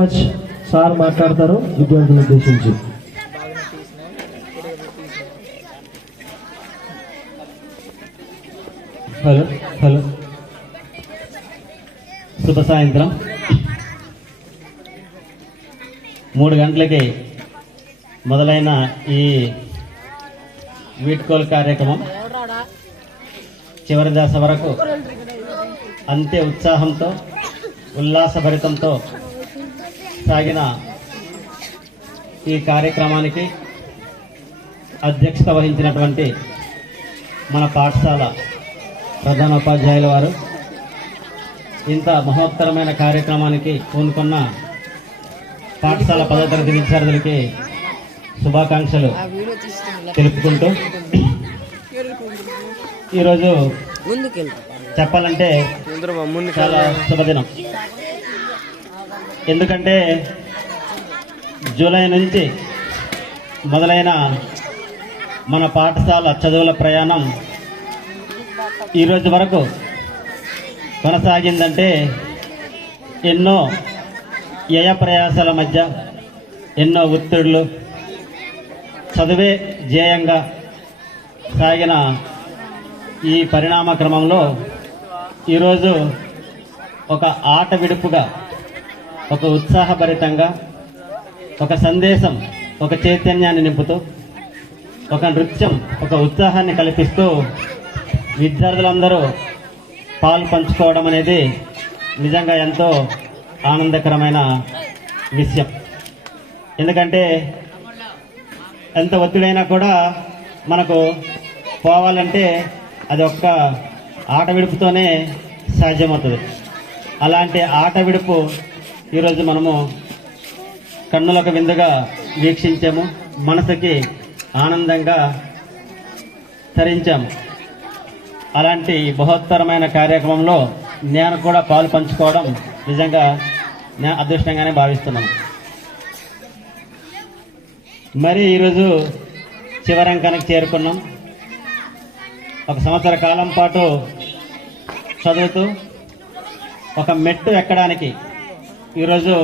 Much. Sir మాట్లాడతారు విద్యార్థులను ఉద్దేశించి. హలో హలో శుభ సాయంత్రం. 3 గంటలకి మొదలైన ఈ వీడ్కోలు కార్యక్రమం చివరి దశ వరకు అంతే ఉత్సాహంతో ఉల్లాసభరితంతో సాగిన ఈ కార్యక్రమానికి అధ్యక్షత వహించినటువంటి మన పాఠశాల ప్రధానోపాధ్యాయుల వారు, ఇంత మహోత్తరమైన కార్యక్రమానికి పూనుకున్న పాఠశాల 10వ తరగతి విద్యార్థులకి శుభాకాంక్షలు తెలుపుకుంటూ, ఈరోజు చెప్పాలంటే చాలా శుభదినం. ఎందుకంటే జూలై నుంచి మొదలైన మన పాఠశాల చదువుల ప్రయాణం ఈరోజు వరకు కొనసాగిందంటే ఎన్నో వ్యయ ప్రయాసాల మధ్య, ఎన్నో ఒత్తిడులు, చదువే ధ్యేయంగా సాగిన ఈ పరిణామ క్రమంలో ఈరోజు ఒక ఆట విడుపుగా, ఒక ఉత్సాహభరితంగా, ఒక సందేశం, ఒక చైతన్యాన్ని నింపుతూ, ఒక నృత్యం, ఒక ఉత్సాహాన్ని కల్పిస్తూ విద్యార్థులందరూ పాలు పంచుకోవడం అనేది నిజంగా ఎంతో ఆనందకరమైన విషయం. ఎందుకంటే ఎంత ఒత్తిడైనా కూడా మనకు పోవాలంటే అది ఒక్క ఆట విడుపుతోనే సాధ్యమవుతుంది. అలాంటి ఆట విడుపు ఈరోజు మనము కన్నులకు విందుగా వీక్షించాము, మనసుకి ఆనందంగా తరించాము. అలాంటి బృహత్తరమైన కార్యక్రమంలో నేను కూడా పాలు పంచుకోవడం నిజంగా నేను అదృష్టంగానే భావిస్తున్నాను. మరి ఈరోజు చివరంకానికి చేరుకున్నాం. 1 సంవత్సర కాలం పాటు చదువుతూ ఒక మెట్టు ఎక్కడానికి ఈరోజు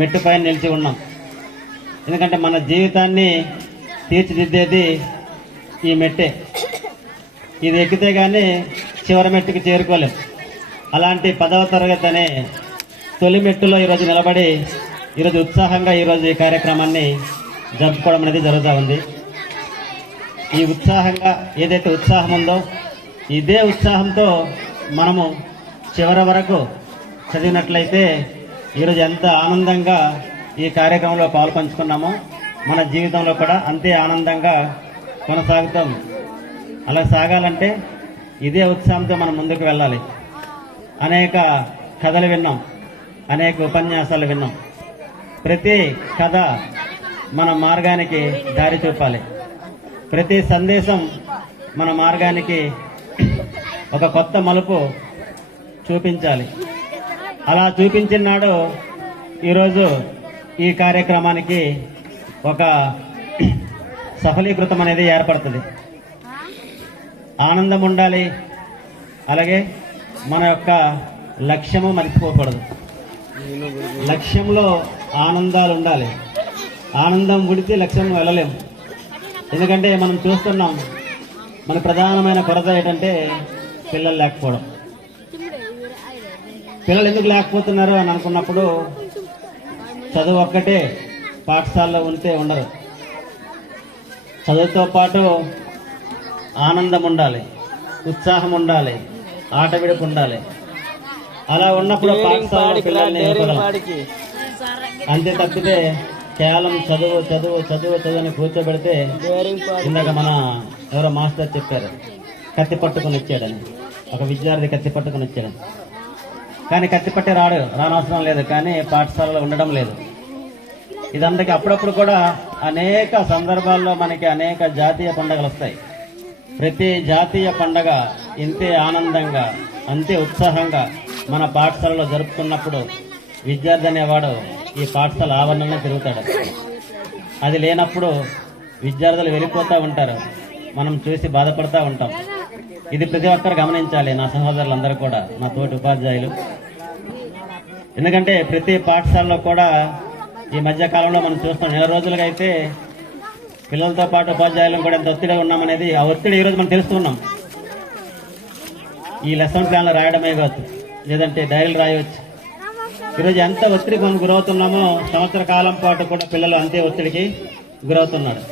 మెట్టుపై నిలిచి ఉన్నాం. ఎందుకంటే మన జీవితాన్ని తీర్చిదిద్దేది ఈ మెట్టే. ఇది ఎక్కితే కానీ చివరి మెట్టుకు చేరుకోలేం. అలాంటి 10వ తరగతి అనే తొలి మెట్టులో ఈరోజు నిలబడి ఈరోజు ఉత్సాహంగా ఈరోజు ఈ కార్యక్రమాన్ని జరుపుకోవడం అనేది జరుగుతూ ఉంది. ఈ ఉత్సాహంగా ఏదైతే ఉత్సాహం ఉందో ఇదే ఉత్సాహంతో మనము చివరి వరకు చదివినట్లయితే ఈరోజు ఎంత ఆనందంగా ఈ కార్యక్రమంలో పాలు పంచుకున్నామో మన జీవితంలో కూడా అంతే ఆనందంగా కొనసాగుతాం. అలా సాగాలంటే ఇదే ఉత్సాహంతో మనం ముందుకు వెళ్ళాలి. అనేక కథలు విన్నాం, అనేక ఉపన్యాసాలు విన్నాం. ప్రతి కథ మన మార్గానికి దారి చూపాలి. ప్రతి సందేశం మన మార్గానికి ఒక కొత్త మలుపు చూపించాలి. అలా చూపించిన నాడు ఈరోజు ఈ కార్యక్రమానికి ఒక సఫలీకృతం అనేది ఏర్పడుతుంది. ఆనందం ఉండాలి, అలాగే మన యొక్క లక్ష్యము మర్చిపోకూడదు. లక్ష్యంలో ఆనందాలు ఉండాలి. ఆనందం ఉడితే లక్ష్యం వెళ్ళలేము. ఎందుకంటే మనం చూస్తున్నాం, మన ప్రధానమైన కొరత ఏంటంటే పిల్లలు లేకపోవడం. పిల్లలు ఎందుకు లేకపోతున్నారు అని అనుకున్నప్పుడు చదువు ఒక్కటే పాఠశాలలో ఉంటే ఉండరు. చదువుతో పాటు ఆనందం ఉండాలి, ఉత్సాహం ఉండాలి, ఆట విడుపు ఉండాలి. అలా ఉన్నప్పుడు పాఠశాలలో పిల్లల్ని అంతే తప్పితే కేవలం చదువు చదువు చదువు చదువుని కూర్చోబెడితే, ఇందాక మన ఎవరో మాస్టర్ చెప్పారు, కత్తి పట్టుకుని వచ్చాడని. ఒక విద్యార్థి కత్తి పట్టుకుని వచ్చాడని. కానీ కత్తి పట్టి రానవసరం లేదు, కానీ పాఠశాలలో ఉండడం లేదు. ఇదందరికీ అప్పుడప్పుడు కూడా అనేక సందర్భాల్లో మనకి అనేక జాతీయ పండుగలు వస్తాయి. ప్రతి జాతీయ పండుగ ఇంతే ఆనందంగా, అంతే ఉత్సాహంగా మన పాఠశాలలో జరుపుకున్నప్పుడు విద్యార్థి అనేవాడు ఈ పాఠశాల ఆవరణలో తిరుగుతాడు. అది లేనప్పుడు విద్యార్థులు వెళ్ళిపోతూ ఉంటారు, మనం చూసి బాధపడుతూ ఉంటాం. ఇది ప్రతి ఒక్కరు గమనించాలి. నా సహోదరులందరూ కూడా, నా తోటి ఉపాధ్యాయులు, ఎందుకంటే ప్రతి పాఠశాలలో కూడా ఈ మధ్య కాలంలో మనం చూస్తున్నాం. నెల రోజులుగా అయితే పిల్లలతో పాటు ఉపాధ్యాయులను కూడా ఎంత ఒత్తిడిగా ఉన్నామనేది, ఆ ఒత్తిడి ఈరోజు మనం తెలుస్తున్నాం. ఈ లెసన్ ప్లాన్లు రాయడమే కాదు, లేదంటే డైరీలు రాయవచ్చు. ఈరోజు ఎంత ఒత్తిడికి మనం గురవుతున్నామో సంవత్సర కాలం పాటు కూడా పిల్లలు అంతే ఒత్తిడికి గురవుతున్నాడు.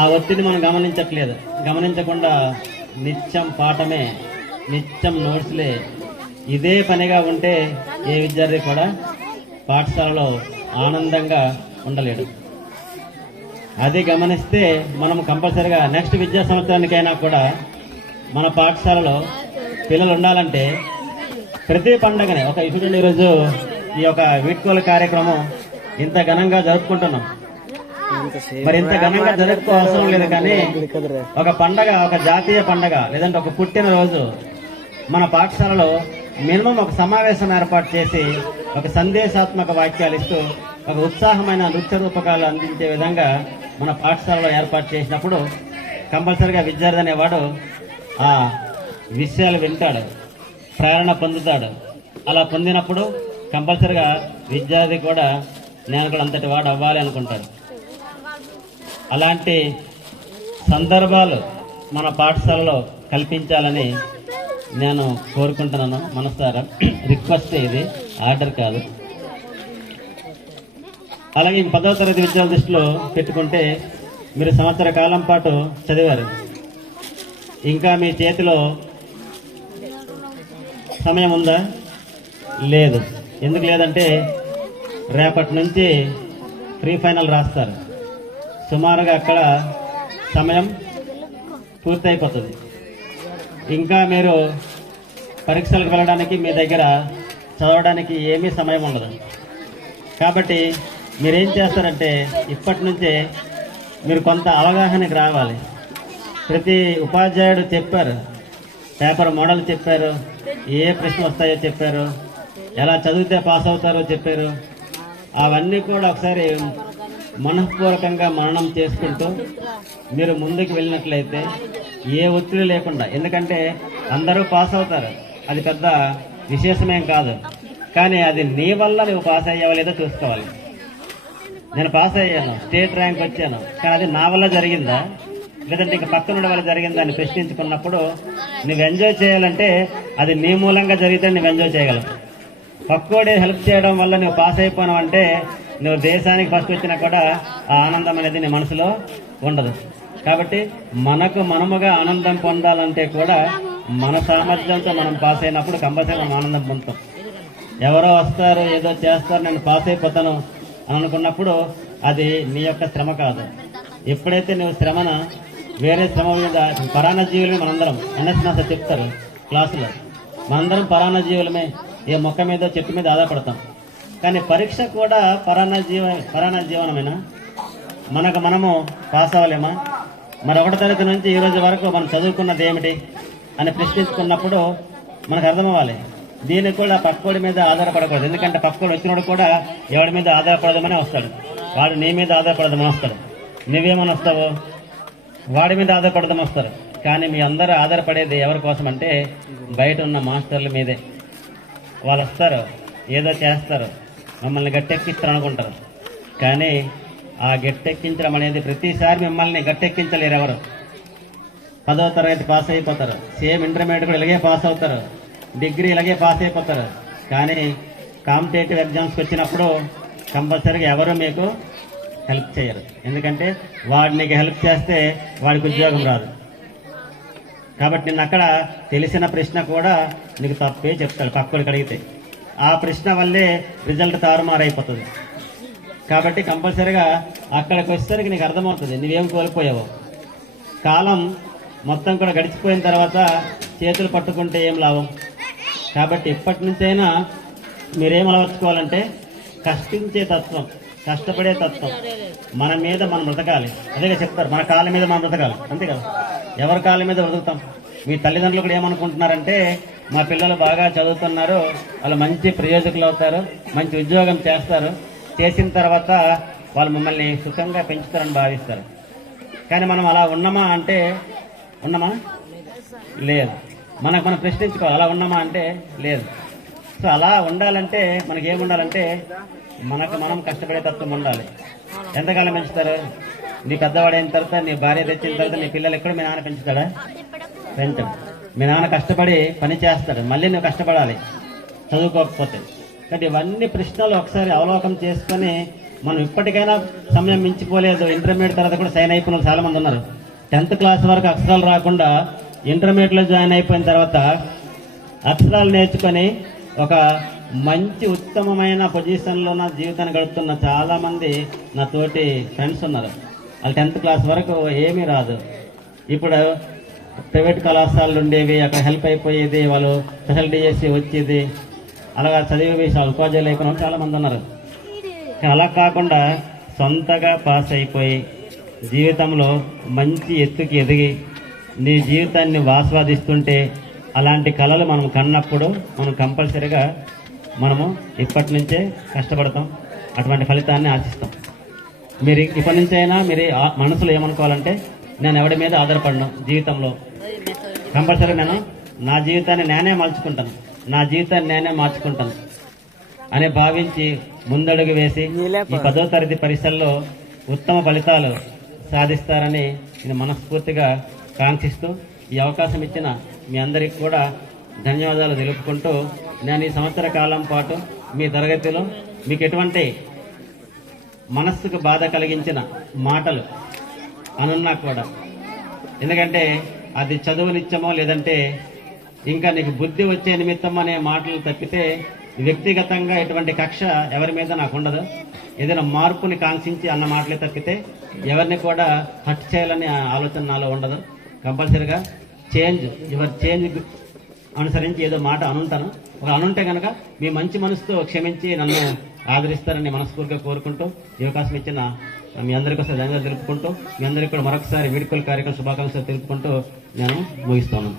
ఆ ఒత్తిడి మనం గమనించట్లేదు. గమనించకుండా నిత్యం పాఠమే, నిత్యం నోట్స్లే, ఇదే పనిగా ఉంటే ఏ విద్యార్థి కూడా పాఠశాలలో ఆనందంగా ఉండలేడు. అది గమనిస్తే మనం కంపల్సరిగా నెక్స్ట్ విద్యా సంవత్సరానికైనా కూడా మన పాఠశాలలో పిల్లలు ఉండాలంటే ప్రతి పండగనే ఒక ఇప్పుడు ఈరోజు ఈ యొక్క వీడ్కోలు కార్యక్రమం ఇంత ఘనంగా జరుపుకుంటున్నాం. మరి ఇంత ఘనంగా జరుపుకో అవసరం లేదు, కానీ ఒక పండగ, ఒక జాతీయ పండగ లేదంటే ఒక పుట్టినరోజు మన పాఠశాలలో మినిమం ఒక సమావేశం ఏర్పాటు చేసి ఒక సందేశాత్మక వాక్యాలు ఇస్తూ ఒక ఉత్సాహమైన నృత్య రూపకాలు అందించే విధంగా మన పాఠశాలలో ఏర్పాటు చేసినప్పుడు కంపల్సరిగా విద్యార్థి అనేవాడు ఆ విషయాలు వింటాడు, ప్రేరణ పొందుతాడు. అలా పొందినప్పుడు కంపల్సరిగా విద్యార్థి కూడా నేను కూడా అంతటి వాడు అవ్వాలి అనుకుంటాడు. అలాంటి సందర్భాలు మన పాఠశాలలో కల్పించాలని నేను కోరుకుంటున్నాను మనసారా. రిక్వెస్ట్, ఇది ఆర్డర్ కాదు. అలాగే 10వ తరగతి విద్యార్థుల దృష్టిలో పెట్టుకుంటే మీరు సంవత్సర కాలం పాటు చదివారు, ఇంకా మీ చేతిలో సమయం ఉందా? లేదు. ఎందుకు లేదంటే రేపటి నుంచి ప్రీ ఫైనల్ రాస్తారు. సుమారుగా అక్కడ సమయం పూర్తయిపోతుంది. ఇంకా మీరు పరీక్షలకు వెళ్ళడానికి మీ దగ్గర చదవడానికి ఏమీ సమయం ఉండదు. కాబట్టి మీరేం చేస్తారంటే ఇప్పటి నుంచే మీరు కొంత అవగాహనకి రావాలి. ప్రతి ఉపాధ్యాయుడు చెప్పారు, పేపర్ మోడల్ చెప్పారు, ఏ ప్రశ్న వస్తాయో చెప్పారు, ఎలా చదివితే పాస్ అవుతారో చెప్పారు. అవన్నీ కూడా ఒకసారి మనఃపూర్వకంగా మననం చేసుకుంటూ మీరు ముందుకు వెళ్ళినట్లయితే ఏ ఒత్తిడి లేకుండా, ఎందుకంటే అందరూ పాస్ అవుతారు, అది పెద్ద విశేషమేం కాదు. కానీ అది నీ వల్ల నువ్వు పాస్ అయ్యావో లేదో చూసుకోవాలి. నేను పాస్ అయ్యాను, స్టేట్ ర్యాంక్ వచ్చాను, కానీ అది నా వల్ల జరిగిందా లేదంటే ఇంక పక్కనుండి వల్ల జరిగిందా అని ప్రశ్నించుకున్నప్పుడు నువ్వు ఎంజాయ్ చేయాలంటే అది నీ మూలంగా జరిగితే నువ్వు ఎంజాయ్ చేయగలవు. పక్కోడే హెల్ప్ చేయడం వల్ల నువ్వు పాస్ అయిపోయావు అంటే నువ్వు దేశానికి ఫస్ట్ వచ్చినా కూడా ఆ ఆనందం అనేది నీ మనసులో ఉండదు. కాబట్టి మనకు మనముగా ఆనందం పొందాలంటే కూడా మన సామర్థ్యంతో మనం పాస్ అయినప్పుడు కంపల్సరీ మనం ఆనందం పొందుతాం. ఎవరో వస్తారు, ఏదో చేస్తారు, నేను పాస్ అయిపోతాను అని అనుకున్నప్పుడు అది నీ యొక్క శ్రమ కాదు. ఎప్పుడైతే నువ్వు శ్రమను వేరే శ్రమ మీద, పరాన్న జీవులమే మనందరం, ఎన్ఎస్నాస చెప్తారు క్లాసులో, మనందరం పరాన్న జీవులమే, ఏ మొక్క మీద చెట్టు మీద ఆధారపడతాం. కానీ పరీక్ష కూడా పరాన్న జీవనమేనా? మనము పాస్ అవ్వలేమా? మరి 1వ తరగతి నుంచి ఈ రోజు వరకు మనం చదువుకున్నది ఏమిటి అని ప్రశ్నించుకున్నప్పుడు మనకు అర్థమవ్వాలి. దీనికి కూడా పక్కోడి మీద ఆధారపడకూడదు. ఎందుకంటే పక్కోడు వచ్చినోడు కూడా ఎవడి మీద ఆధారపడదామని వస్తాడు, వాడు నీ మీద ఆధారపడదామని వస్తాడు. నువ్వేమని వస్తావు? వాడి మీద ఆధారపడదామని వస్తారు. కానీ మీ అందరూ ఆధారపడేది ఎవరి కోసం అంటే బయట ఉన్న మాస్టర్ల మీదే. వాళ్ళు వస్తారు, ఏదో చేస్తారు, మమ్మల్ని గట్టెక్కిస్తారు అనుకుంటారు. కానీ ఆ గట్టెక్కించడం అనేది ప్రతిసారి మిమ్మల్ని గట్టెక్కించలేరు ఎవరు. 10వ తరగతి పాస్ అయిపోతారు, సేమ్ ఇంటర్మీడియట్ కూడా ఇలాగే పాస్ అవుతారు, డిగ్రీ ఇలాగే పాస్ అయిపోతారు. కానీ కాంపిటేటివ్ ఎగ్జామ్స్కి వచ్చినప్పుడు కంపల్సరీగా ఎవరు మీకు హెల్ప్ చేయరు. ఎందుకంటే వాడు నీకు హెల్ప్ చేస్తే వాడికి ఉద్యోగం రాదు. కాబట్టి నిన్న అక్కడ తెలిసిన ప్రశ్న కూడా నీకు తప్పే చెప్తాడు పక్కడికి అడిగితే. ఆ ప్రశ్న వల్లే రిజల్ట్ తారుమారైపోతుంది. కాబట్టి కంపల్సరీగా అక్కడికి వచ్చేసరికి నీకు అర్థమవుతుంది నువ్వేం కోల్పోయావో. కాలం మొత్తం కూడా గడిచిపోయిన తర్వాత చేతులు పట్టుకుంటే ఏం లాభం. కాబట్టి ఇప్పటి నుంచైనా మీరేం అలవర్చుకోవాలంటే కష్టించే తత్వం, కష్టపడే తత్వం, మన మీద మనం బ్రతకాలి. అదేగా చెప్తారు, మన కాళ్ళ మీద మనం బ్రతకాలి, అంతే కదా. ఎవరి కాళ్ళ మీద బ్రతుకుతాం? మీ తల్లిదండ్రులు కూడా ఏమనుకుంటున్నారంటే మా పిల్లలు బాగా చదువుతున్నారు, వాళ్ళు మంచి ప్రయోజకులు అవుతారు, మంచి ఉద్యోగం చేస్తారు, చేసిన తర్వాత వాళ్ళు మమ్మల్ని సుఖంగా పెంచుతారని భావిస్తారు. కానీ మనం అలా ఉన్నామా అంటే ఉన్నామా? లేదు. మనం ప్రశ్నించుకోవాలి, అలా ఉన్నామా అంటే లేదు. సో అలా ఉండాలంటే మనకి ఏముండాలంటే మనకు మనం కష్టపడే తత్వం ఉండాలి. ఎంతకాలం పెంచుతారు? నీ పెద్దవాడైన తర్వాత, నీ భార్య తెచ్చిన తర్వాత నీ పిల్లలు ఎక్కడ మీ నాన్న పెంచుతాడా? పెంచడు. మీ నాన్న కష్టపడి పని చేస్తాడు, మళ్ళీ నువ్వు కష్టపడాలి చదువుకోకపోతే. కాబట్టి ఇవన్నీ ప్రశ్నలు ఒకసారి అవలోకనం చేసుకొని మనం ఇప్పటికైనా సమయం మించిపోలేదు. ఇంటర్మీడియట్ తర్వాత కూడా సైన్ అయిపోయిన వాళ్ళు చాలా మంది ఉన్నారు. 10th క్లాస్ వరకు అక్షరాలు రాకుండా ఇంటర్మీడియట్లో జాయిన్ అయిపోయిన తర్వాత అక్షరాలు నేర్చుకొని ఒక మంచి ఉత్తమమైన పొజిషన్లో ఉన్న జీవితాన్ని గడుపుతున్న చాలా మంది నా తోటి ఫ్రెండ్స్ ఉన్నారు. వాళ్ళు 10th క్లాస్ వరకు ఏమీ రాదు. ఇప్పుడు ప్రైవేట్ కళాశాలలు ఉండేవి, అక్కడ హెల్ప్ అయిపోయేది, వాళ్ళు స్పెషల్ డిఎస్సి వచ్చేది, అలాగా చదివి ఉపాధ్యాయులు అయిపోయిన చాలా మంది ఉన్నారు. అలా కాకుండా సొంతగా పాస్ అయిపోయి జీవితంలో మంచి ఎత్తుకి ఎదిగి నీ జీవితాన్ని ఆస్వాదిస్తుంటే అలాంటి కళలు మనం కన్నప్పుడు మనం కంపల్సరీగా మనము ఇప్పటి నుంచే కష్టపడతాం, అటువంటి ఫలితాన్ని ఆశిస్తాం. మీరు ఇప్పటి నుంచి అయినా మీరు మనసులో ఏమనుకోవాలంటే, నేను ఎవడి మీద ఆధారపడను, జీవితంలో కంపల్సరీ నేను నా జీవితాన్ని నేనే మలుచుకుంటాను, నా జీవితాన్ని నేనే మార్చుకుంటాను అని భావించి ముందడుగు వేసి ఈ 10వ తరగతి పరీక్షల్లో ఉత్తమ ఫలితాలు సాధిస్తారని నేను మనస్ఫూర్తిగా కాంక్షిస్తూ ఈ అవకాశం ఇచ్చిన మీ అందరికీ కూడా ధన్యవాదాలు తెలుపుకుంటూ, నేను ఈ సంవత్సర కాలం పాటు మీ తరగతిలో మీకు ఎటువంటి మనస్సుకు బాధ కలిగించిన మాటలు అనున్నా కూడా, ఎందుకంటే అది చదువునిచ్చమో లేదంటే ఇంకా నీకు బుద్ధి వచ్చే నిమిత్తం అనే మాటలు తప్పితే వ్యక్తిగతంగా ఎటువంటి కక్ష ఎవరి మీద నాకు ఉండదు. ఏదైనా మార్పుని కాంక్షించి అన్న మాటలే తప్పితే ఎవరిని కూడా హట్ చేయాలనే ఆలోచన నాలో ఉండదు. కంపల్సరీగా యువర్ చేంజ్ అనుసరించి ఏదో మాట అనుంటాను. ఒక అనుంటే కనుక మీ మంచి మనసుతో క్షమించి నన్ను ఆదరిస్తారని మనస్ఫూర్తిగా కోరుకుంటూ ఈ అవకాశం ఇచ్చిన మీ అందరికీ ఒకసారి ధన్యవాదాలు తెలుపుకుంటూ, మీ అందరికీ కూడా మరొకసారి వీడ్కోలు కార్యక్రమం శుభాకాంక్షలు తెలుపుకుంటూ నేను ముగిస్తున్నాను.